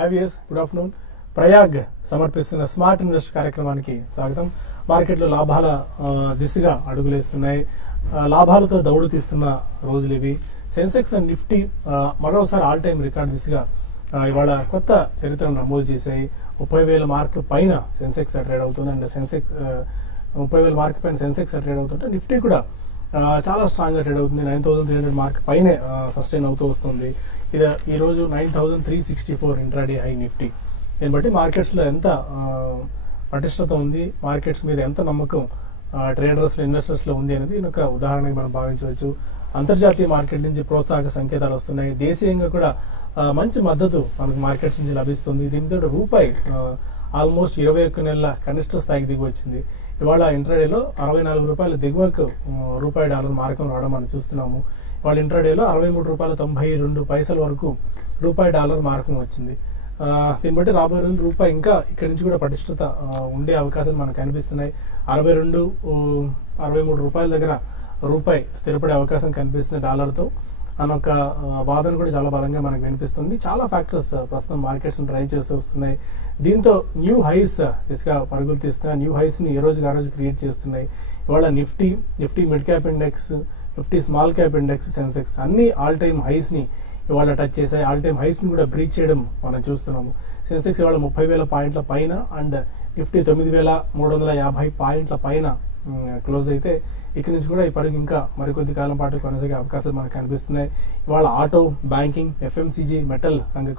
IVS good afternoon. Prayag సమర్పిస్తున్న smart invest కార్యక్రమానికి స్వాగతం. మార్కెట్లో లాభాల దిశగా అడుగులేస్తున్నాయి. లాభాలతో దౌడు తీస్తున్న రోజులు ఇవి. సెన్సెక్స్ అండ్ నిఫ్టీ మరోసారి ఆల్ టైమ్ రికార్డ్ దిశగా ఇవాళ కొత్త చరిత్రను నమోదు చేశాయి. 30,000 మార్క్ పైన సెన్సెక్స్ ట్రేడ్ అవుతుంది. అండ్ 30,000 మార్క్ పైన సెన్సెక్స్ ట్రేడ్ అవుతుంటే నిఫ్టీ కూడా చాలా స్ట్రాంగ్ గా ట్రేడ్ అవుతుంది. 9,300 మార్క్ పైనే సస్టైన్ అవుతూ వస్తుంది. ఇది ఈ రోజు 9,364 ఇంట్రాడే హై నిఫ్టీ. దీన్ని బట్టి మార్కెట్స్ లో ఎంత పటిష్టత ఉంది, మార్కెట్స్ మీద ఎంత నమ్మకం ట్రేడర్స్ లో ఇన్వెస్టర్స్ లో ఉంది అనేది ఒక ఉదాహరణగా మనం భావించవచ్చు. అంతర్జాతీయ మార్కెట్ నుంచి ప్రోత్సాహక సంకేతాలు వస్తున్నాయి. దేశీయంగా కూడా మంచి మద్దతు మనకు మార్కెట్స్ నుంచి లభిస్తుంది. దీంతో రూపాయి ఆల్మోస్ట్ 21 నెలల కనిష్ట స్థాయికి దిగి వచ్చింది. ఇవాళ ఇంట్రాడేలో 64 రూపాయల దిగువకు రూపాయి డాలర్ మార్కం రావడం మనం చూస్తున్నాము. ఇవాళ ఇంట్రాడేలో 63.92 వరకు రూపాయి డాలర్ మార్కం వచ్చింది. దీన్ని బట్టి రాబోయే రోజులు రూపాయి ఇంకా ఇక్కడి నుంచి కూడా పటిష్టత ఉండే అవకాశాలు మనకు కనిపిస్తున్నాయి. 63 రూపాయల దగ్గర రూపాయి స్థిరపడే అవకాశం కనిపిస్తుంది డాలర్తో అనొక వాదన కూడా చాలా బలంగా మనకు వినిపిస్తుంది. చాలా ఫ్యాక్టర్స్ ప్రస్తుతం మార్కెట్స్ డ్రైవ్ చేస్తూ వస్తున్నాయి. దీంతో న్యూ హైస్ దిశగా పరుగులు తీస్తున్నాయి. న్యూ హైస్ ని ఏ రోజుకి ఆ రోజు క్రియేట్ చేస్తున్నాయి. ఇవాళ Nifty mid cap index, Nifty small cap index, Sensex అన్ని ఆల్ టైమ్ హైస్ ని ఇవాళ టచ్ చేశాయి. ఆల్ టైమ్ హైస్ ని కూడా బ్రీచ్ చేయడం మనం చూస్తున్నాము. సెన్సెక్స్ ఇవాళ 30,000 పాయింట్ల పైన అండ్ నిఫ్టీ 9,350 పాయింట్ల పైన క్లోజ్ అయితే ఇక్కడి నుంచి కూడా ఈ పరుగు ఇంకా మరికొద్ది కాలం పాటు కొనసాగే అవకాశాలు మనకు కనిపిస్తున్నాయి. ఇవాళ ఆటో, బ్యాంకింగ్, ఎఫ్ఎంసీజీ, మెటల్ రంగ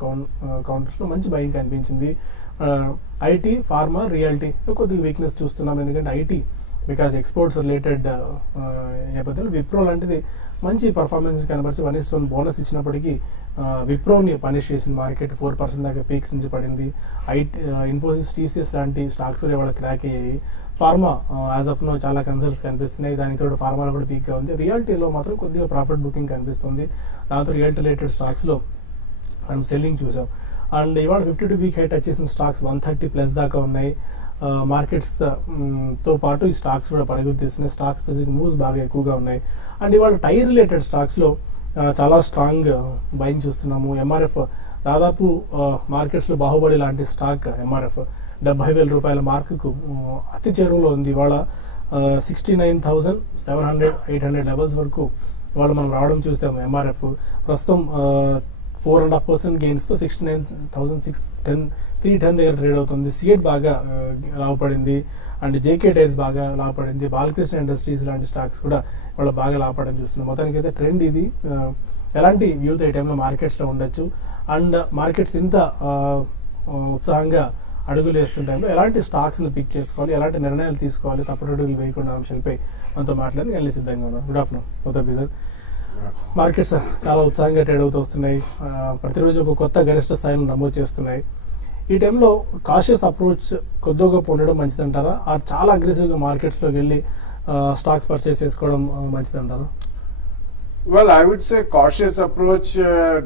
కౌంటర్స్ లో మంచి బయింగ్ కనిపించింది. ఐటీ, ఫార్మా, రియాలిటీ కొద్దిగా వీక్నెస్ చూస్తున్నాం. ఎందుకంటే ఐటీ బికాస్ ఎక్స్పోర్ట్స్ రిలేటెడ్ నేపథ్యంలో విప్రో లాంటిది మంచి పర్ఫార్మెన్స్ కనబరిచి 1:1 బోనస్ ఇచ్చినప్పటికీ విప్రోని పనిష్ చేసింది. మార్కెట్ 4% దాకా పీక్స్ నుంచి పడింది. ఐటీ, ఇన్ఫోసిస్, టీసీఎస్ లాంటి స్టాక్స్ కూడా ఇవాళ క్రాక్ అయ్యాయి. ఫార్మా యాజ్ ఆఫ్ నో చాలా కన్సర్న్స్ కనిపిస్తున్నాయి. దానితో ఫార్మాలో కూడా పీక్ గా ఉంది. రియాలిటీలో మాత్రం కొద్దిగా ప్రాఫిట్ బుకింగ్ కనిపిస్తుంది. దాంతో రియాలిటీ రిలేటెడ్ స్టాక్స్ లో మనం సెల్లింగ్ చూసాం. అండ్ ఇవాళ 52 వీక్ హై టచ్ చేసిన స్టాక్స్ 130+ దాకా ఉన్నాయి. మార్కెట్స్ తో పాటు ఈ స్టాక్స్ కూడా పరుగులు తీస్తున్నాయి. స్టాక్ స్పెసిఫిక్ మూవ్స్ బాగా ఎక్కువగా ఉన్నాయి. అండ్ ఇవాళ టైర్ రిలేటెడ్ స్టాక్స్ లో చాలా స్ట్రాంగ్ బయింగ్ చూస్తున్నాము. ఎంఆర్ఎఫ్ దాదాపు మార్కెట్స్ లో బాహుబలి లాంటి స్టాక్ ఎంఆర్ఎఫ్ 70,000 రూపాయల మార్కుకు అతి చేరువలో ఉంది. ఇవాళ 69,700-800 లెవెల్స్ వరకు ఇవాళ మనం రావడం చూసాము. ఎంఆర్ఎఫ్ ప్రస్తుతం 4.5% గెయిన్స్ తో 69,310 దగ్గర ట్రేడ్ అవుతుంది. సిఎట్ బాగా లాభపడింది. అండ్ జేకే టైర్స్ బాగా లాభపడింది. బాలకృష్ణ ఇండస్ట్రీస్ లాంటి స్టాక్స్ కూడా ఇవాళ బాగా లాభపడడం చూస్తున్నాం. మొత్తానికి అయితే ట్రెండ్ ఇది. ఎలాంటి వ్యూతో ఈ టైంలో మార్కెట్స్ లో ఉండొచ్చు అండ్ మార్కెట్స్ ఇంత ఉత్సాహంగా అడుగులు వేస్తున్న టైంలో ఎలాంటి స్టాక్స్ ని పిక్ చేసుకోవాలి, ఎలాంటి నిర్ణయాలు తీసుకోవాలి, తప్పుడు అడుగులు వేయకుండా అంశాలపై మనతో మాట్లాడి వెళ్ళి సిద్ధంగా ఉన్నారు. గుడ్ ఆఫ్టర్నూన్ మొదటి సార్. మార్కెట్స్ చాలా ఉత్సాహంగా ట్రేడ్ అవుతూ వస్తున్నాయి. ప్రతిరోజు ఒక కొత్త గరిష్ట స్థాయిని నమోదు చేస్తున్నాయి. ఈ టైంలో కాషియస్ అప్రోచ్ కొద్దిగా ఉండడం మంచిదంటారా, చాలా అగ్రెసివ్ గా మార్కెట్స్ లోకి వెళ్ళి స్టాక్స్ పర్చేస్ చేసుకోవడం మంచిదంటారా? Well, I would say cautious approach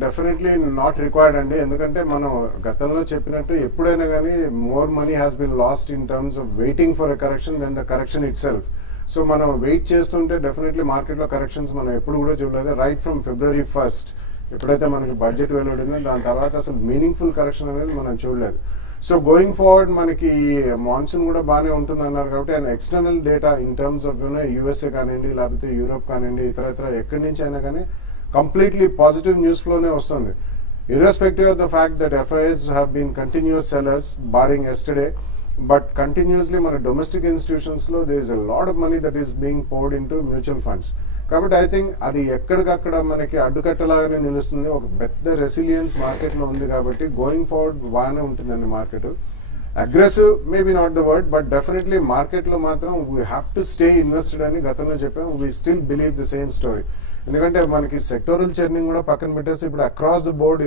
definitely not required అండి. ఎందుకంటే మనం గతంలో చెప్పినట్టు ఎప్పుడైనా కానీ more money has been lost in terms of waiting for a correction than the correction itself. So మనం వెయిట్ చేస్తుంటే డెఫినెట్లీ మార్కెట్ లో కరెక్షన్స్ మనం ఎప్పుడు కూడా చూడలేదు. రైట్ ఫ్రమ్ February 1st ఎప్పుడైతే మనకి బడ్జెట్ వెలువడిందో దాని తర్వాత అసలు మీనింగ్ఫుల్ కరెక్షన్ అనేది మనం చూడలేదు. సో గోయింగ్ ఫార్వర్డ్ మనకి మాన్సూన్ కూడా బాగానే ఉంటుంది అన్నారు కాబట్టి and external data in terms of USA కానివ్వండి, లేకపోతే యూరోప్ కానివ్వండి, ఇతర ఎక్కడి నుంచి అయినా కానీ కంప్లీట్లీ పాజిటివ్ న్యూస్ ఫ్లోనే వస్తుంది. Irrespective of the fact that FIs have been continuous sellers barring yesterday, but continuously మన డొమెస్టిక్ ఇన్స్టిట్యూషన్స్ లో there is a lot of money that is being poured into mutual funds. కాబట్టి I think అది ఎక్కడికక్కడ మనకి అడ్డుకట్టలాగానే నిలుస్తుంది. ఒక పెద్ద resilience market లో ఉంది కాబట్టి గోయింగ్ ఫార్వర్డ్ బాగానే ఉంటుందండి market. Aggressive maybe not the word, but definitely market లో మాత్రం we have to stay invested అని గతంలో చెప్పాము. We still believe the same story. ఎందుకంటే మనకి సెక్టోరల్ చర్నింగ్ కూడా పక్కన పెట్టేసి ఇప్పుడు across the board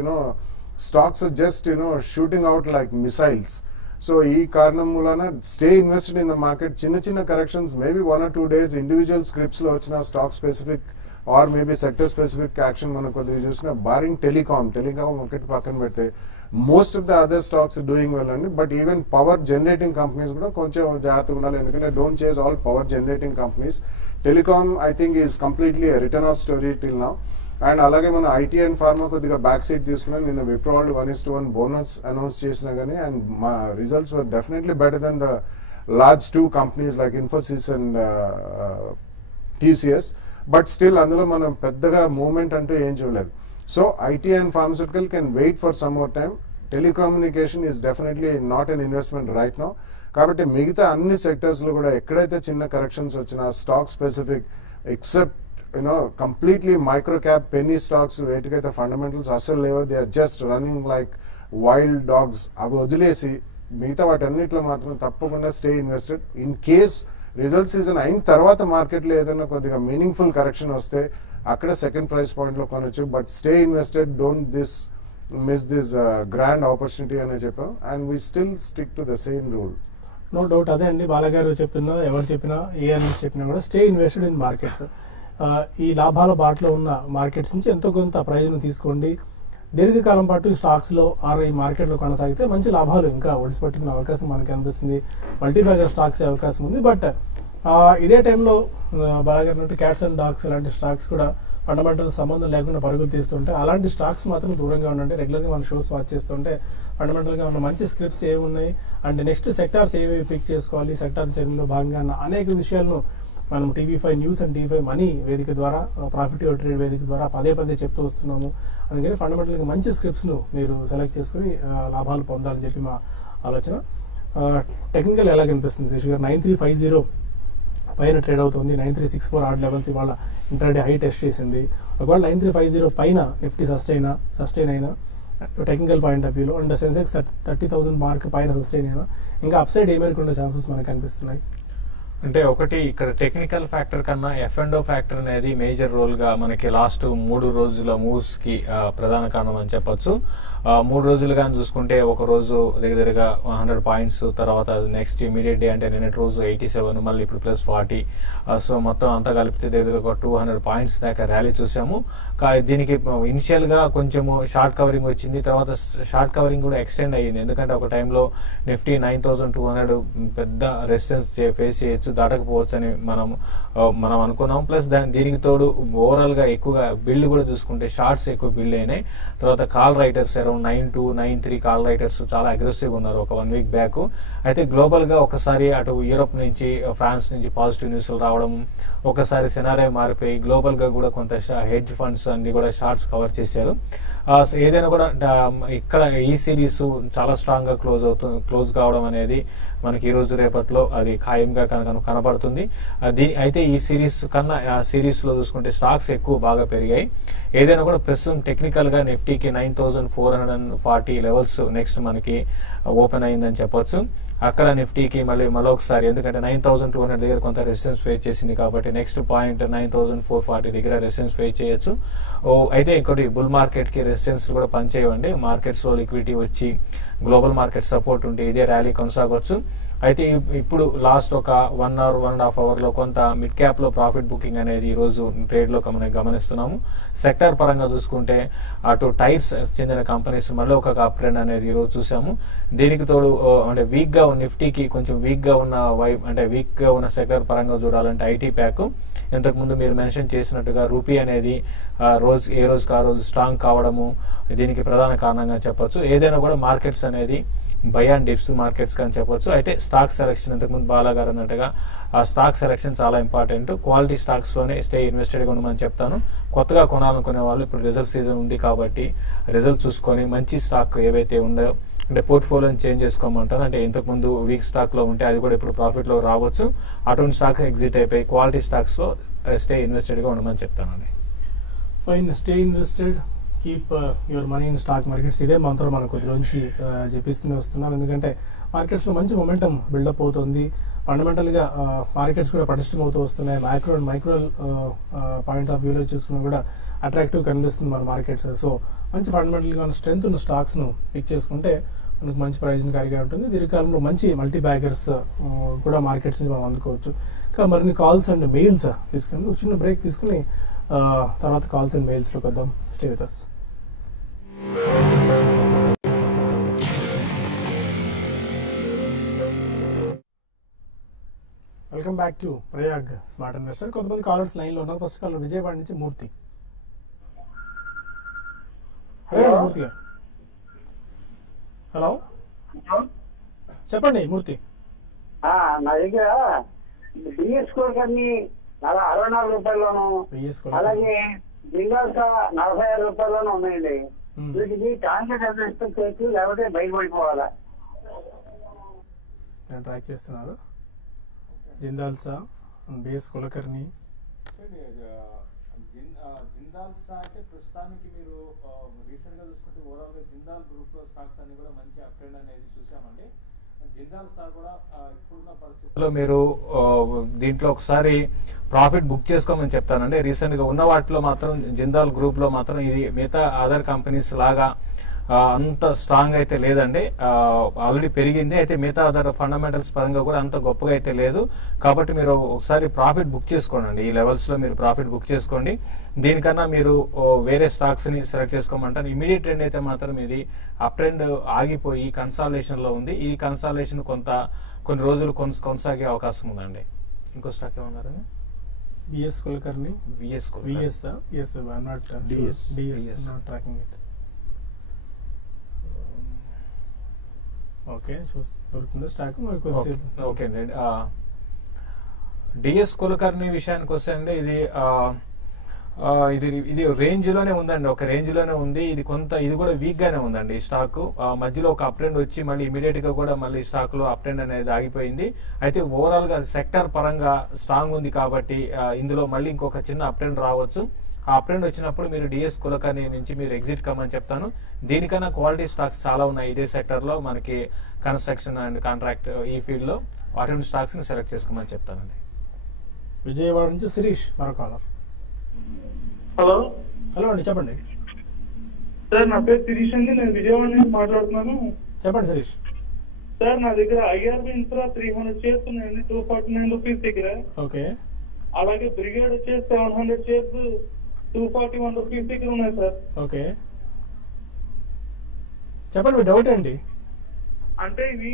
stocks just shooting out like missiles. So ఈ కారణం మూలన stay invested in the market. చిన్న చిన్న corrections maybe 1 or 2 days individual scripts లో వచ్చిన stock specific or maybe sector specific action మనం కొద్దిగా చూసిన బారింగ్ టెలికామ్ ఒకటి పక్కన పెడితే most of the other stocks doing well అండి. But even power generating companies కూడా కొంచెం జాగ్రత్తగా ఉండాలి. ఎందుకంటే don't chase all power generating companies. Telecom I think is completely return of story till now. And అలాగే మన ఐటీ అండ్ ఫార్మా కొద్దిగా back seat తీసుకున్నాం. నిన్న విప్రో వాళ్ళు 1:1 బోనస్ అనౌన్స్ చేసినా కానీ అండ్ మా results were definitely better than the large 2 companies like Infosys and TCS. But still అందులో మనం పెద్దగా మూవ్మెంట్ అంటూ ఏం చూడలేదు. So IT and pharmaceutical can wait for some more time. Telecommunication is definitely not an investment right now. కాబట్టి మిగతా అన్ని sectors లో కూడా ఎక్కడైతే చిన్న కరెక్షన్స్ వచ్చినా stock specific except completely micro cap penny stocks వేటికైతే ఫండమెంటల్స్ అస్సలు లేవో, they are just running like wild dogs. అవి వదిలేసి మిగతా వాటన్నిటిలో మాత్రం తప్పకుండా stay invested. In case result season అయిన తర్వాత మార్కెట్లో ఏదైనా కొద్దిగా మీనింగ్ఫుల్ కరెక్షన్ వస్తే అక్కడ సెకండ్ ప్రైస్ పాయింట్ లో కొనొచ్చు. But stay invested, don't miss this grand opportunity అనే చెప్పాం. And we still stick to the same rule. No doubt. అదే అండి బాలగారు చెప్తున్నా, ఎవరు చెప్పినా ఏ అనలిస్ట్ చెప్పినా కూడా స్టే ఇన్వెస్టెడ్ ఇన్ మార్కెట్స్. ఈ లాభాల బాటలో ఉన్న మార్కెట్స్ నుంచి ఎంతో కొంత ప్రయోజనం తీసుకోండి. దీర్ఘకాలం పాటు స్టాక్స్ లో ఈ మార్కెట్ లో కొనసాగితే మంచి లాభాలు ఇంకా ఒడిసిపట్టుకునే అవకాశం మనకి అనిపిస్తుంది. మల్టీబ్యాగర్ స్టాక్స్ అవకాశం ఉంది. బట్ ఇదే టైంలో బాలగారు క్యాట్స్ అండ్ డాగ్స్ లాంటి స్టాక్స్ కూడా ఫండమెంటల్ సంబంధం లేకుండా పరుగులు తీస్తుంటే అలాంటి స్టాక్స్ మాత్రం దూరంగా ఉండండి. రెగ్యులర్ గా మన షోస్ వాచ్ చేస్తుంటే ఫండమెంటల్ గా ఉన్న మంచి స్క్రిప్ట్స్ ఏమి ఉన్నాయి అండ్ నెక్స్ట్ సెక్టార్స్ ఏవి పిక్ చేసుకోవాలి, సెక్టార్ చర్యలో భాగంగా అనేక విషయాలను మనం TV5 news and TV5 money వేదిక ద్వారా, ప్రాఫిట్ యువర్ ట్రేడ్ వేదిక ద్వారా పదే చెప్తూ వస్తున్నాము. అందుకని ఫండమెంటల్ గా మంచి స్క్రిప్ట్స్ ను మీరు సెలెక్ట్ చేసుకుని లాభాలు పొందాలని చెప్పి మా ఆలోచన. టెక్నికల్ ఎలా కనిపిస్తుంది శేష్ గారు? 9350 పైన ట్రేడ్ అవుతుంది. 9364 ఆర్డ్ లెవెల్స్ ఇవాళ ఇంట్రాడే హై టెస్ట్ చేసింది. ఒకవేళ 9350 పైన నిఫ్టీ సస్టైన్ అయినా టెక్నికల్ పాయింట్ ఆఫ్ వ్యూలో అండ్ సెన్సెక్స్ 30,000 మార్క్ పైన సస్టైన్ అయినా ఇంకా అప్సైడ్ ఏమేరకు ఉండే ఛాన్సెస్ మనకు కనిపిస్తున్నాయి? అంటే ఒకటి ఇక్కడ టెక్నికల్ ఫ్యాక్టర్ కన్నా F&O ఫ్యాక్టర్ అనేది మేజర్ రోల్ గా మనకి లాస్ట్ 3 రోజుల మూవ్స్ కి ప్రధాన కారణం అని చెప్పొచ్చు. 3 రోజులుగా చూసుకుంటే ఒక రోజు దగ్గరగా 100 పాయింట్స్, తర్వాత నెక్స్ట్ ఇమీడియట్ డే అంటే నిన్నటి రోజు 87, మళ్ళీ ఇప్పుడు +40. సో మొత్తం అంతా కలిపితే దగ్గర 200 పాయింట్స్ దాకా ర్యాలీ చూసాము. దీనికి ఇనిషియల్ గా కొంచెం షార్ట్ కవరింగ్ వచ్చింది, తర్వాత షార్ట్ కవరింగ్ కూడా ఎక్స్టెండ్ అయ్యింది. ఎందుకంటే ఒక టైంలో నిఫ్టీ 9200 పెద్ద రెసిస్టెన్స్ ఫేస్ చేయొచ్చు, దాటకపోవచ్చు అని మనం అనుకున్నాం. ప్లస్ దీనికి తోడు ఓవరాల్ గా ఎక్కువగా బిల్డ్ కూడా చూసుకుంటే షార్ట్స్ ఎక్కువ బిల్డ్ అయినాయి. తర్వాత call writers around 92, 93 call writers చాలా అగ్రెసివ్ ఉన్నారు ఒక 1 వీక్ బ్యాక్. అయితే గ్లోబల్ గా ఒకసారి అటు యూరోప్ నుంచి, ఫ్రాన్స్ నుంచి పాజిటివ్ న్యూస్లు రావడం, ఒకసారి సినారియో మారిపోయి గ్లోబల్ గా కూడా కొంత హెడ్జ్ ఫండ్స్ అన్ని కూడా షార్ట్స్ కవర్ చేశారు. ఏదైనా కూడా ఇక్కడ ఈ సిరీస్ చాలా స్ట్రాంగ్ గా క్లోజ్ కావడం అనేది మనకి ఈ రోజు రేపట్లో అది ఖాయంగా కనబడుతుంది. అయితే ఈ సిరీస్ కన్నా ఆ సిరీస్ లో చూసుకుంటే స్టాక్స్ ఎక్కువ బాగా పెరిగాయి. ఏదైనా కూడా ప్రస్తుతం టెక్నికల్ గా నిఫ్టీకి 9440 లెవెల్స్ నెక్స్ట్ మనకి ఓపెన్ అయిందని చెప్పొచ్చు. అక్కడ నిఫ్టీకి మళ్ళొకసారి ఎందుకంటే 9200 దగ్గర కొంత రెసిస్టెన్స్ ఫేస్ చేసింది కాబట్టి నెక్స్ట్ పాయింట్ 9440 దగ్గర రెసిస్టెన్స్ ఫేస్ చేయొచ్చు. అయితే ఇంకోటి బుల్ మార్కెట్ కి రెసిస్టెన్స్ కూడా పనిచేయండి. మార్కెట్స్ లో లిక్విడిటీ వచ్చి గ్లోబల్ మార్కెట్ సపోర్ట్ ఉంటే ఇదే ర్యాలీ కొనసాగొచ్చు. అయితే ఇప్పుడు లాస్ట్ ఒక 1 అవర్ 1.5 అవర్ లో కొంత మిడ్ క్యాప్ లో ప్రాఫిట్ బుకింగ్ అనేది ఈ రోజు ట్రేడ్ లో మనం గమనిస్తున్నాము. సెక్టర్ పరంగా చూసుకుంటే అటు టైర్స్ చెందిన కంపెనీస్ మళ్ళీ ఒక అప్ ట్రెండ్ అనేది ఈ రోజు చూసాము. దీనికి తోడు అంటే వీక్ గా నిఫ్టీకి కొంచెం వీక్ గా ఉన్న వీక్ గా ఉన్న సెక్టర్ పరంగా చూడాలంటే ఐటీ ప్యాక్ ఇంతకు ముందు మీరు మెన్షన్ చేసినట్టుగా రూపీ అనేది ఏ రోజుకి ఆ రోజు స్ట్రాంగ్ కావడము దీనికి ప్రధాన కారణంగా చెప్పొచ్చు. ఏదైనా కూడా మార్కెట్స్ అనేది బై అండ్ డిప్స్ మార్కెట్స్ అని చెప్పొచ్చు. అయితే స్టాక్ సెలెక్షన్ ఇంతకుముందు బాలాగారు అన్నట్టుగా ఆ స్టాక్ సెలెక్షన్ చాలా ఇంపార్టెంట్. క్వాలిటీ స్టాక్స్ లోనే స్టే ఇన్వెస్టెడ్ గా ఉండమని చెప్తాను. కొత్తగా కొనాలనుకునే వాళ్ళు ఇప్పుడు రిజల్ట్ సీజన్ ఉంది కాబట్టి రిజల్ట్ చూసుకొని మంచి స్టాక్ ఏవైతే ఉందో అంటే పోర్ట్ఫోలియోని చేంజ్ చేసుకోమంటారు. అంటే ఇంతకుముందు వీక్ స్టాక్ లో ఉంటే అది కూడా ఇప్పుడు ప్రాఫిట్ లో రావచ్చు. అటువంటి స్టాక్ ఎగ్జిట్ అయిపోయి క్వాలిటీ స్టాక్స్ లో స్టే ఇన్వెస్టెడ్ గా ఉండమని చెప్తానండి. Fine, stay invested, keep your money in stock markets. ఇదే మంత్రం మనం కొద్ది నుంచి చెప్పిస్తూనే వస్తున్నాం. ఎందుకంటే మార్కెట్స్ లో మంచి మొమెంటం బిల్డప్ అవుతుంది. ఫండమెంటల్ గా మార్కెట్స్ కూడా పటిష్టం అవుతూ వస్తున్నాయి. Micro and micro point of వ్యూలో చూసుకున్నా కూడా అట్రాక్టివ్ కనిపిస్తుంది మన మార్కెట్స్. సో మంచి ఫండమెంటల్ గా స్ట్రెంత్ ఉన్న స్టాక్స్ ను పిక్ చేసుకుంటే మనకు మంచి ప్రయోజనకారిగా ఉంటుంది. దీర్ఘకాలంలో మంచి మల్టీ బ్యాగర్స్ కూడా మార్కెట్స్ నుంచి మనం అందుకోవచ్చు. ఇంకా మరిన్ని కాల్స్ అండ్ మెయిల్స్ తీసుకుని చిన్న బ్రేక్ తీసుకుని తర్వాత కాల్స్ అండ్ మెయిల్స్ లోకి వద్దాం. Stay with us. Welcome back to Prayag smart investor. కొంతమంది కాలర్స్ లైన్ లో ఉన్నారు. ఫస్ట్ కాలర్ విజయవాడ నుంచి మూర్తి. అడగండి మూర్తి గారు. హలో చెప్పండి మూర్తి. నా దగ్గర బిఎస్ కోల్కర్ని 64 రూపాయల్లోను, అలాగే జింగాల్సా 46 రూపాయల్లోనూ ఉన్నాయండి. వీటికి టార్గెట్ ఎంత చేయొచ్చు, లేకపోతే బయటపడిపోవాలా? నేను ట్రాక్ చేస్తున్నారు. జిందాల్సా, బిఎస్ కులకర్ణి. జిందాల్సా అంటే ప్రస్తుతానికి మీరు రీసెంట్ గా చూసుకుంటే ఓవరాల్ గా జిందాల్ గ్రూప్ లో స్టాక్స్ అన్ని కూడా మంచి అప్ ట్రెండ్ అనేది చూసామండి. జిందాల్సా కూడా ఇప్పుడున్న పరిస్థితుల్లో మీరు దీంట్లో ఒకసారి ప్రాఫిట్ బుక్ చేసుకోమని చెప్తానండి. రీసెంట్ గా ఉన్న వాటిలో మాత్రం జిందాల్ గ్రూప్ లో మాత్రం ఇది మిగతా అదర్ కంపెనీస్ లాగా అంత స్ట్రాంగ్ అయితే లేదండి. ఆల్రెడీ పెరిగింది, అయితే మిగతా అదర్ ఫండమెంటల్స్ పరంగా కూడా అంత గొప్పగా అయితే లేదు. కాబట్టి మీరు ఒకసారి ప్రాఫిట్ బుక్ చేసుకోండి. ఈ లెవెల్స్ లో మీరు ప్రాఫిట్ బుక్ చేసుకోండి. దీనికన్నా మీరు వేరే స్టాక్స్ ని సెలెక్ట్ చేసుకోమంటారు. ఇమీడియట్ ట్రెండ్ అయితే మాత్రం ఇది అప్ ట్రెండ్ ఆగిపోయి కన్సాలిడేషన్ లో ఉంది. ఈ కన్సాలిడేషన్ కొన్ని రోజులు కొనసాగే అవకాశం ఉందండి. ఇంకో స్టాక్ ఏమన్నారని? బిఎస్ కులకర్ణి. ఓకే దొరుకుతుంది స్టాక్. ఓకే అండి. డిఎస్ కులకర్ణి విషయానికి వస్తే అండి ఇది రేంజ్ లోనే ఉందండి. ఒక రేంజ్ లోనే ఉంది. ఇది కూడా వీక్ గానే ఉందండి ఈ స్టాక్. మధ్యలో ఒక అప్ ట్రెండ్ వచ్చి మళ్ళీ ఇమీడియట్ గా కూడా మళ్ళీ స్టాక్ లో అప్ ట్రెండ్ అనేది ఆగిపోయింది. అయితే ఓవరాల్ గా సెక్టర్ పరంగా స్ట్రాంగ్ ఉంది కాబట్టి ఇందులో మళ్ళీ ఇంకొక చిన్న అప్ ట్రెండ్ రావచ్చు. ఆ అప్ ట్రెండ్ వచ్చినప్పుడు మీరు డిఎస్ కులకర్ణి నుంచి మీరు ఎగ్జిట్ కమ్మని చెప్తాను. దీనికన్నా క్వాలిటీ స్టాక్స్ చాలా ఉన్నాయి ఇదే సెక్టర్ లో, మనకి కన్స్ట్రక్షన్ అండ్ కాంట్రాక్ట్ ఈ ఫీల్డ్ లో. అటువంటి స్టాక్స్ ని సెలెక్ట్ చేసుకోమని చెప్తానండి. విజయవాడ నుంచి శిరీష్ మరో కాలర్. హలో అండి చెప్పండి. సార్ నా పేరు శిరీష్ అండి, నేను విజయవాడ నుంచి మాట్లాడుతున్నాను. చెప్పండి శిరీష్. సార్ నా దగ్గర ఐఆర్బి ఇన్ఫ్రా 300 షేర్స్ ఉన్నాయండి 249 రూపీస్ దగ్గర. ఓకే. అలాగే బ్రిగేడ్ వచ్చేసి 700 షేర్స్ 241 రూపీస్ దగ్గర ఉన్నాయి సార్. ఓకే చెప్పండి మీ డౌట్ ఏంటి? అంటే ఇవి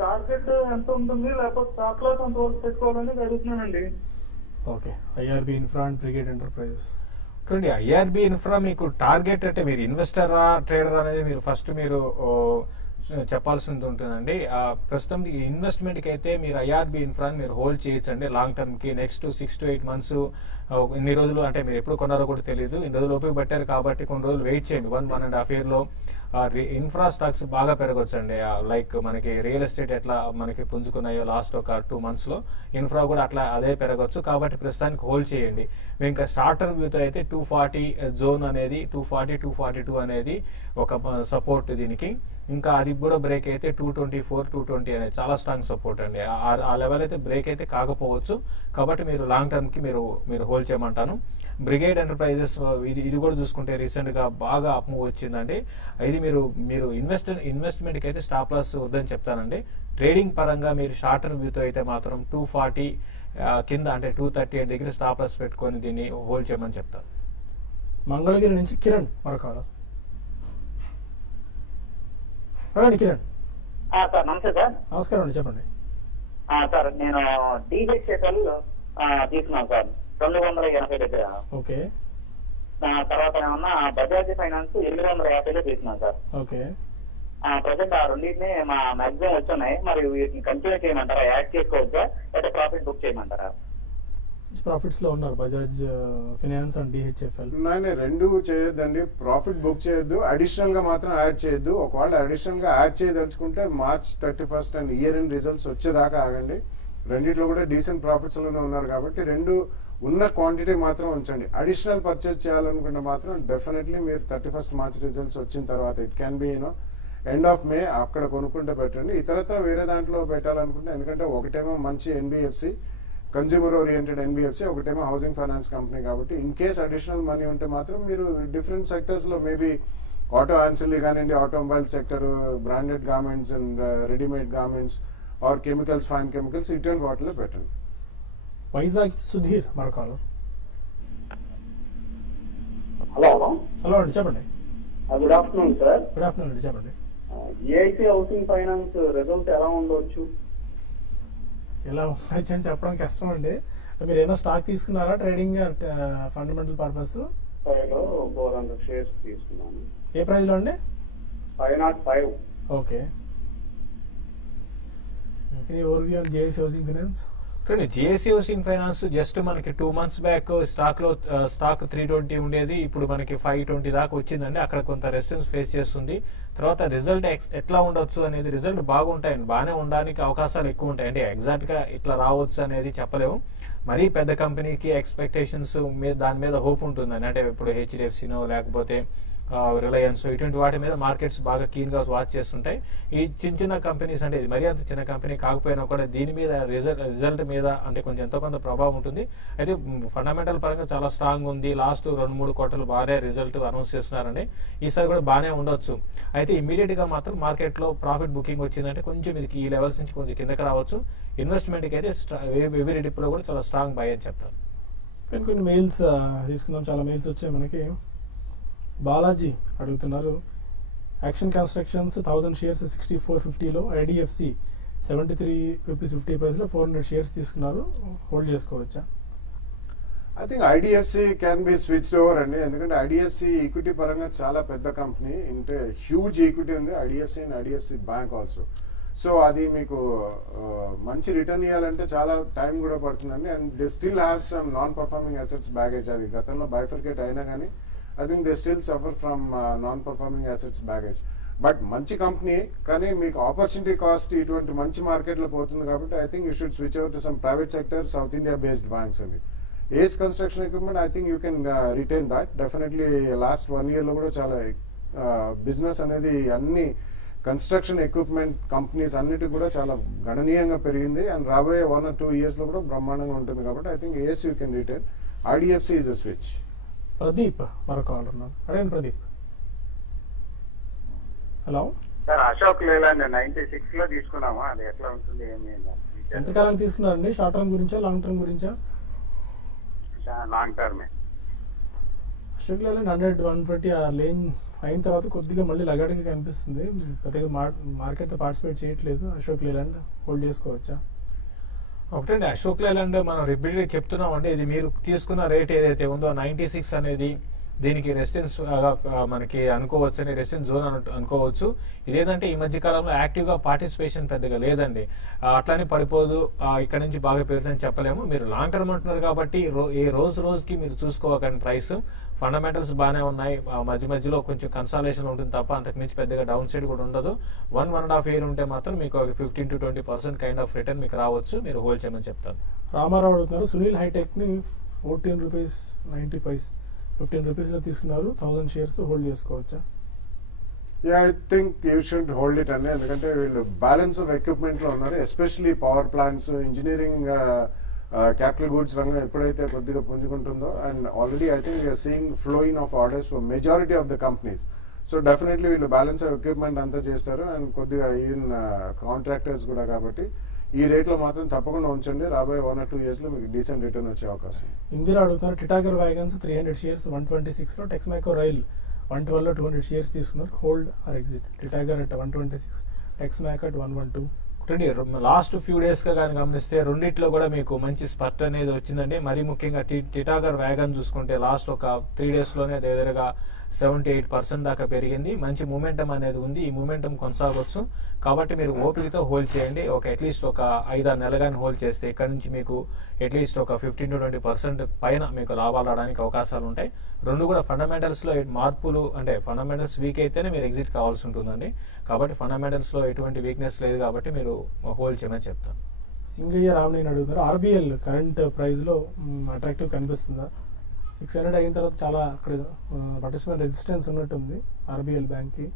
టార్గెట్ ఎంత ఉంటుంది, లేకపోతే స్టాక్ లాస్ ఎంత వరకు పెట్టుకోవాలని అడుగుతున్నానండి. ఓకే. ఐఆర్బి ఇన్ఫ్రా అండ్ బ్రిగేడ్ ఎంటర్ప్రైజెస్. చూడండి, ఐఆర్బి ఇన్ఫ్రా మీకు టార్గెట్ అంటే మీరు ఇన్వెస్టరా ట్రేడర్ అనేది మీరు ఫస్ట్ మీరు చెప్పాల్సి ఉంటుందండి. ప్రస్తుతం ఇన్వెస్ట్మెంట్ కి అయితే మీరు ఐఆర్బి ఇన్ఫ్రా మీరు హోల్డ్ చేయొచ్చండి లాంగ్ టర్మ్ కి. నెక్స్ట్ 6 to 8 months ఇన్ని రోజులు అంటే మీరు ఎప్పుడు కొన్నారో కూడా తెలియదు. ఇన్ని రోజులు ఉపయోగపట్టారు కాబట్టి కొన్ని రోజులు వెయిట్ చేయండి. 1.5 year లో ఇన్ఫ్రా స్టాక్స్ బాగా పెరగొచ్చండి. లైక్ మనకి రియల్ ఎస్టేట్ ఎట్లా మనకి పుంజుకున్నాయో లాస్ట్ ఒక 2 months లో ఇన్ఫ్రా కూడా అట్లా అదే పెరగొచ్చు. కాబట్టి ప్రస్తుతానికి హోల్డ్ చేయండి. మేము ఇంకా షార్టర్ వ్యూతో అయితే 240 జోన్ అనేది 240, 242 అనేది ఒక సపోర్ట్ దీనికి. ఇంకా అది కూడా బ్రేక్ అయితే 224, 220 అనేది చాలా స్ట్రాంగ్ సపోర్ట్ అండి. ఆ లెవెల్ అయితే బ్రేక్ అయితే కాకపోవచ్చు. కాబట్టి మీరు లాంగ్ టర్మ్ కి మీరు హోల్డ్ చేయమంటాను. బ్రిగేడ్ ఎంటర్ప్రైజెస్ ఇది కూడా చూసుకుంటే రీసెంట్ గా బాగా అప్ మూవ్ వచ్చిందండి. ఇది మీరు ఇన్వెస్ట్మెంట్ కి అయితే స్టాప్ లాస్ వద్దని చెప్తానండి. ట్రేడింగ్ పరంగా మీరు షార్టర్ వ్యూతో అయితే మాత్రం 240 కింద అంటే 238 దగ్గర స్టాప్ లాస్ పెట్టుకొని దీన్ని హోల్డ్ చేయమని చెప్తాను. మంగళగిరి నుంచి కిరణ్ మరొక. కిరణ్ సార్ నమస్తే సార్. నమస్కారం అండి చెప్పండి. సార్ నేను డీహెచ్ఎఫ్ఎల్ తీసుకున్నాను సార్ 280 దగ్గర. ఓకే. తర్వాత ఏమన్నా బజాజ్ ఫైనాన్స్ 850లో తీసుకున్నాను సార్. ఓకే. ప్రజెంట్ ఆ రెండింటిని మా మ్యాక్సిమం వచ్చున్నాయి. మరి వీటిని కంటిన్యూ చేయమంటారా, యాడ్ చేసుకోవచ్చా, లేదా ప్రాఫిట్ బుక్ చేయమంటారా? ప్రాఫిట్స్ లో ఉన్నారు బజాజ్ ఫైనాన్స్ అండ్ డిహెచ్ఎఫ్ఎల్. రెండు చేయొద్దండి. ప్రాఫిట్ బుక్ చేయొద్దు, అడిషనల్ గా మాత్రం యాడ్ చేయొద్దు. ఒకవేళ అడిషనల్ గా యాడ్ చేయదలుచుకుంటే March 31st and year end results వచ్చేదాకా ఆగండి. రెండిట్లో కూడా డీసెంట్ ప్రాఫిట్స్ లోనే ఉన్నారు కాబట్టి రెండు ఉన్న క్వాంటిటీ మాత్రం ఉంచండి. అడిషనల్ పర్చేజ్ చేయాలనుకుంటే మాత్రం డెఫినెట్లీ మీరు 31st March రిజల్ట్స్ వచ్చిన తర్వాత it can be end of May అక్కడ కొనుక్కుంటే పెట్టండి. ఇతరత్ర వేరే దాంట్లో పెట్టాలనుకుంటే, ఎందుకంటే ఒకటేమో మంచి ఎన్బిఎఫ్సి కన్స్యూమర్ ఓరియంటెడ్ ఎన్బిఎఫ్సి, ఒకటేమో హౌసింగ్ ఫైనాన్స్ కంపెనీ. కాబట్టి ఇన్ కేస్ అడిషనల్ మనీ ఉంటే మాత్రం మీరు డిఫరెంట్ సెక్టర్స్ లో మేబీ ఆటో ఆన్సిలరీ కానివ్వండి, automobile sector, branded garments and readymade garments or chemicals, fine chemicals, ఇటువంటి వాటిలో పెట్టండి. వైజాగ్ సుధీర్ మరొక. హలో హలో అండి చెప్పండి. Good afternoon sir. Good afternoon అండి చెప్పండి. ఏఐసి హౌసింగ్ ఫైనాన్స్ రిజల్ట్ ఎలా ఉండవచ్చు? ఎలా ఉండొచ్చు అని చెప్పడం కష్టం అండి. మీరు ఏమైనా స్టాక్ తీసుకున్నారా ట్రేడింగ్ ఫండమెంటల్ పర్పస్? 5 లో 400 షేర్స్ తీసుకున్నాను. ఏ ప్రైస్ లో అండి? 505. Okay. Any overview on JSC housing finance? GSC housing finance just మనకి 2 months బ్యాక్ స్టాక్ 320 ఉండేది, ఇప్పుడు మనకి 520 దాకా వచ్చిందండి. అక్కడ కొంత రెసిస్టెన్స్ ఫేస్ చేస్తుంది. తర్వాత రిజల్ట్ ఎట్లా ఉండొచ్చు అనేది, రిజల్ట్ బాగుంటాయండి, బాగానే ఉండడానికి అవకాశాలు ఎక్కువ ఉంటాయి. అంటే ఎగ్జాక్ట్ గా ఇట్లా రావచ్చు అనేది చెప్పలేము. మరీ పెద్ద కంపెనీకి ఎక్స్పెక్టేషన్స్ దాని మీద హోప్ ఉంటుందండి. అంటే ఇప్పుడు హెచ్డిఎఫ్సినో లేకపోతే రిలయన్స్ ఇటువంటి వాటి మీద మార్కెట్స్ బాగా కీన్ గా వాచ్ చేస్తుంటాయి. ఈ చిన్న కంపెనీస్ అంటే ఇది మరీ అంత చిన్న కంపెనీ కాకపోయినా కూడా దీని మీద రిజల్ట్ మీద అంటే కొంచెం ఎంతో కొంత ప్రభావం ఉంటుంది. అయితే ఫండమెంటల్ పరంగా చాలా స్ట్రాంగ్ ఉంది. లాస్ట్ 2-3 quarters బాగా రిజల్ట్ అనౌన్స్ చేస్తున్నారండి. ఈసారి కూడా బాగానే ఉండొచ్చు. అయితే ఇమీడియట్ గా మాత్రం మార్కెట్ లో ప్రాఫిట్ బుకింగ్ వచ్చిందంటే కొంచెం ఇది ఈ లెవెల్స్ నుంచి కొంచెం కిందకి రావచ్చు. ఇన్వెస్ట్మెంట్ కి అయితే ఎవరీ డిప్ లో కూడా చాలా స్ట్రాంగ్ బై అని చెప్తారు. కొన్ని మెయిల్స్ తీసుకుందాం. చాలా మెయిల్స్ వచ్చాయి మనకి. బాలాజీ అడుగుతున్నారు, యాక్షన్ కన్స్ట్రక్షన్స్ 1000 shares 64.50లో, ఐడిఎఫ్సి 73 rupees 50 paise లో 400 shares తీసుకున్నారు, హోల్డ్ చేసుకోవచ్చా? I think IDFC can be switched over అండి. ఎందుకంటే ఐడిఎఫ్సి ఈక్విటీ పరంగా చాలా పెద్ద కంపెనీ, అంటే హ్యూజ్ ఈక్విటీ ఉంది IDFC and IDFC bank also. So అది మీకు మంచి రిటర్న్ ఇవ్వాలంటే చాలా టైం కూడా పడుతుందండి. And they still have some non performing assets baggage. అది గతంలో బైఫర్కేట్ అయినా కానీ I think they still suffer from non-performing assets baggage. But మంచి కంపెనీ, కానీ మీకు ఆపర్చునిటీ కాస్ట్ ఇటువంటి మంచి మార్కెట్ లో పోతుంది కాబట్టి I think you should switch out to some private sector South India based banks అండి. Ace Construction Equipment I think you can retain that. Definitely last 1 year లో కూడా చాలా బిజినెస్ అనేది అన్ని కన్స్ట్రక్షన్ ఎక్విప్మెంట్ కంపెనీస్ అన్నిటి కూడా చాలా గణనీయంగా పెరిగింది. అండ్ రాబోయే 1 or 2 years లో కూడా బ్రహ్మాండంగా ఉంటుంది కాబట్టి I think as you can retain. IDFC is a switch. Pradeep మరో కాల్ ఉన్నారు. అడగండి ప్రదీప్. హలో సార్, అశోక్ లేలాండ్ 96 లో తీసుకున్నామా, అది ఎట్లా ఉంటుంది ఏమి? ఎంతకాలం తీసుకున్నారండి? షార్ట్ టర్మ్ గురించా లాంగ్ టర్మ్ గురించా? లాంగ్ టర్మే. అశోక్ లేలాండ్ 100-120 లేన్ అయిన తర్వాత కొద్దిగా మళ్ళీ లగాడిగా కనిపిస్తుంది. పెద్దగా మార్కెట్ తో పార్టిసిపేట్ చేయట్లేదు. అశోక్ లేలాండ్ హోల్డ్ చేసుకోవచ్చా? ఒకటండి, అశోక్ లేలాండ్ మనం రిపీటెడ్ చెప్తున్నాం అండి. ఇది మీరు తీసుకున్న రేట్ ఏదైతే ఉందో 96 అనేది దీనికి రెసిడెన్స్ మనకి అనుకోవచ్చు అని, రెసిడెన్స్ జోన్ అనుకోవచ్చు. ఇదేంటంటే ఈ మధ్య కాలంలో యాక్టివ్ గా పార్టిసిపేషన్ పెద్దగా లేదండి. అట్లానే పడిపోదు, ఇక్కడ నుంచి బాగా పెరుగుతుందని చెప్పలేము. మీరు లాంగ్ టర్మ్ అంటున్నారు కాబట్టి ఈ రోజుకి మీరు చూసుకోవాలి. ప్రైస్ ఫండమెంటల్స్ బాగానే ఉన్నాయి. మధ్య మధ్యలో కొంచెం కన్సాలేషన్ ఉంటుంది తప్ప అంతకు మించి పెద్దగా డౌన్ సైడ్ కూడా ఉండదు. 1.5 year ఉంటే మాత్రం మీకు 15-20% కైండ్ ఆఫ్ రిటర్న్ మీకు రావచ్చు. మీరు హోల్డ్ చేయమని చెప్తాను. రామారావు అడుగుతున్నారు, సునీల్ హైటెక్ ని 14 rupees 90 paise 15 rupees లో తీసుకున్నారు, 1000 shares హోల్డ్ చేసుకోవచ్చా? Yeah, I think you should hold it అండి. ఎందుకంటే వీళ్ళు బ్యాలెన్స్ ఆఫ్ ఎక్విప్మెంట్ లో ఉన్నారు. Especially power plants, engineering, capital goods రంగం ఎప్పుడైతే కొద్దిగా పుంజుకుంటుందో, and already I think we are seeing flowing of orders for majority of the companies. So definitely వీళ్ళు బ్యాలెన్స్ ఆఫ్ ఎక్విప్మెంట్ అంతా చేస్తారు. అండ్ కొద్దిగా ఈవెన్ కాంట్రాక్టర్స్ కూడా, కాబట్టి ఈ రేట్ లో మాత్రం తప్పకుండా ఉంచండి. రాబోయే 1 or 2 years లో మీకు డీసెంట్ రిటర్న్ వచ్చే అవకాశం. ఇందిరా అడుగుతున్నారు, టిటాగర్ వ్యాగన్స్ 300 shares 126 లో, టెక్స్మాకో రైల్ 112 లో 200 shares తీసుకున్నారు, hold or exit? Titagarh at 126, Texmaco at 112. Last few days గా కానీ గమనిస్తే రెండిట్లో కూడా మీకు మంచి స్పర్ట్ అనేది వచ్చిందండి. మరీ ముఖ్యంగా టిటాగర్ వ్యాగన్ చూసుకుంటే లాస్ట్ ఒక 3 days లోనే దగ్గరగా 78% దాకా పెరిగింది. మంచి మూమెంటం అనేది ఉంది. ఈ మూమెంటం కొనసాగొచ్చు కాబట్టి మీరు ఓపికతో హోల్డ్ చేయండి. అట్లీస్ట్ ఒక 5-6 నెలలు కానీ హోల్డ్ చేస్తే ఇక్కడ నుంచి మీకు అట్లీస్ట్ ఒక 15-20% పైన మీకు లాభాలు రావడానికి అవకాశాలు ఉంటాయి. రెండు కూడా ఫండమెంటల్స్ లో మార్పులు, అంటే ఫండమెంటల్స్ వీక్ అయితేనే మీరు ఎగ్జిట్ కావాల్సి ఉంటుందండి. కాబట్టి ఫండమెంటల్స్ లో ఎటువంటి వీక్నెస్ లేదు కాబట్టి మీరు హోల్డ్ చేయమని చెప్తాను. సింగయ్య రామనేని అడుగుతున్నారు, ఆర్బిఎల్ కరెంట్ ప్రైస్ లో అట్రాక్టివ్ కనిపిస్తుందా? 600 అయిన తర్వాత చాలా అక్కడ పార్టిసిపెంట్ రెసిస్టెన్స్ ఉన్నట్టుంది ఆర్బిఎల్ బ్యాంక్ కి.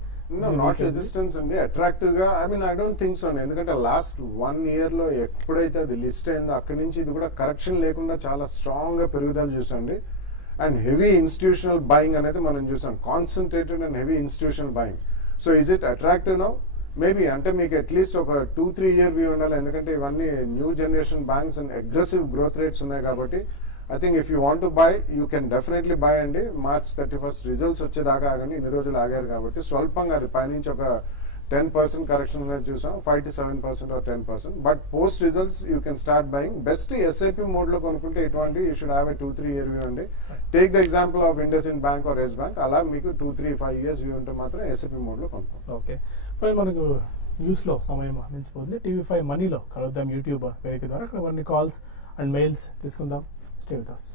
నాట్ రెసిస్టెన్స్ అండి, అట్రాక్టివ్ గా. I mean I don't think so అండి. ఎందుకంటే లాస్ట్ 1 year లో ఎప్పుడైతే అది లిస్ట్ అయిందో అక్కడి నుంచి ఇది కూడా కరెక్షన్ లేకుండా చాలా స్ట్రాంగ్ గా పెరుగుదల చూసండి. అండ్ హెవీ ఇన్స్టిట్యూషనల్ బయింగ్ అనేది మనం చూసాం, concentrated and heavy institutional buying. So is it attractive now? Maybe. అంటే మీకు అట్లీస్ట్ ఒక 2-3 year వ్యూ ఉండాలి. ఎందుకంటే ఇవన్నీ new generation banks and aggressive growth rates ఉన్నాయి కాబట్టి I think if you want to buy, you can definitely buy అండి. March 31st results వచ్చేదాకా ఆగండి. ఇన్ని రోజులు ఆగారు కాబట్టి స్వల్పంగా అది పైనుంచి ఒక 10% కరెక్షన్ అనేది చూసాం, 5 to 7% or 10%. But post results you can start buying. Best SIP mode లో కొనుక్కుంటే ఎటువంటి you should have a 2-3 year view అండి. Take the example of IndusInd Bank or Yes Bank. అలా మీకు 2-3-5 years వ్యూ ఉంటే మాత్రం ఎస్ఐపి మోడ్ లో కొనుక్కోండి. Okay fine. మనకు న్యూస్ లో సమయం మించిపోతుంది. TV5 మనీలో కలుద్దాం యూట్యూబ్ వేదిక ద్వారా. అక్కడ కొన్ని కాల్స్ అండ్ మెయిల్స్ తీసుకుందాం. Stay with us.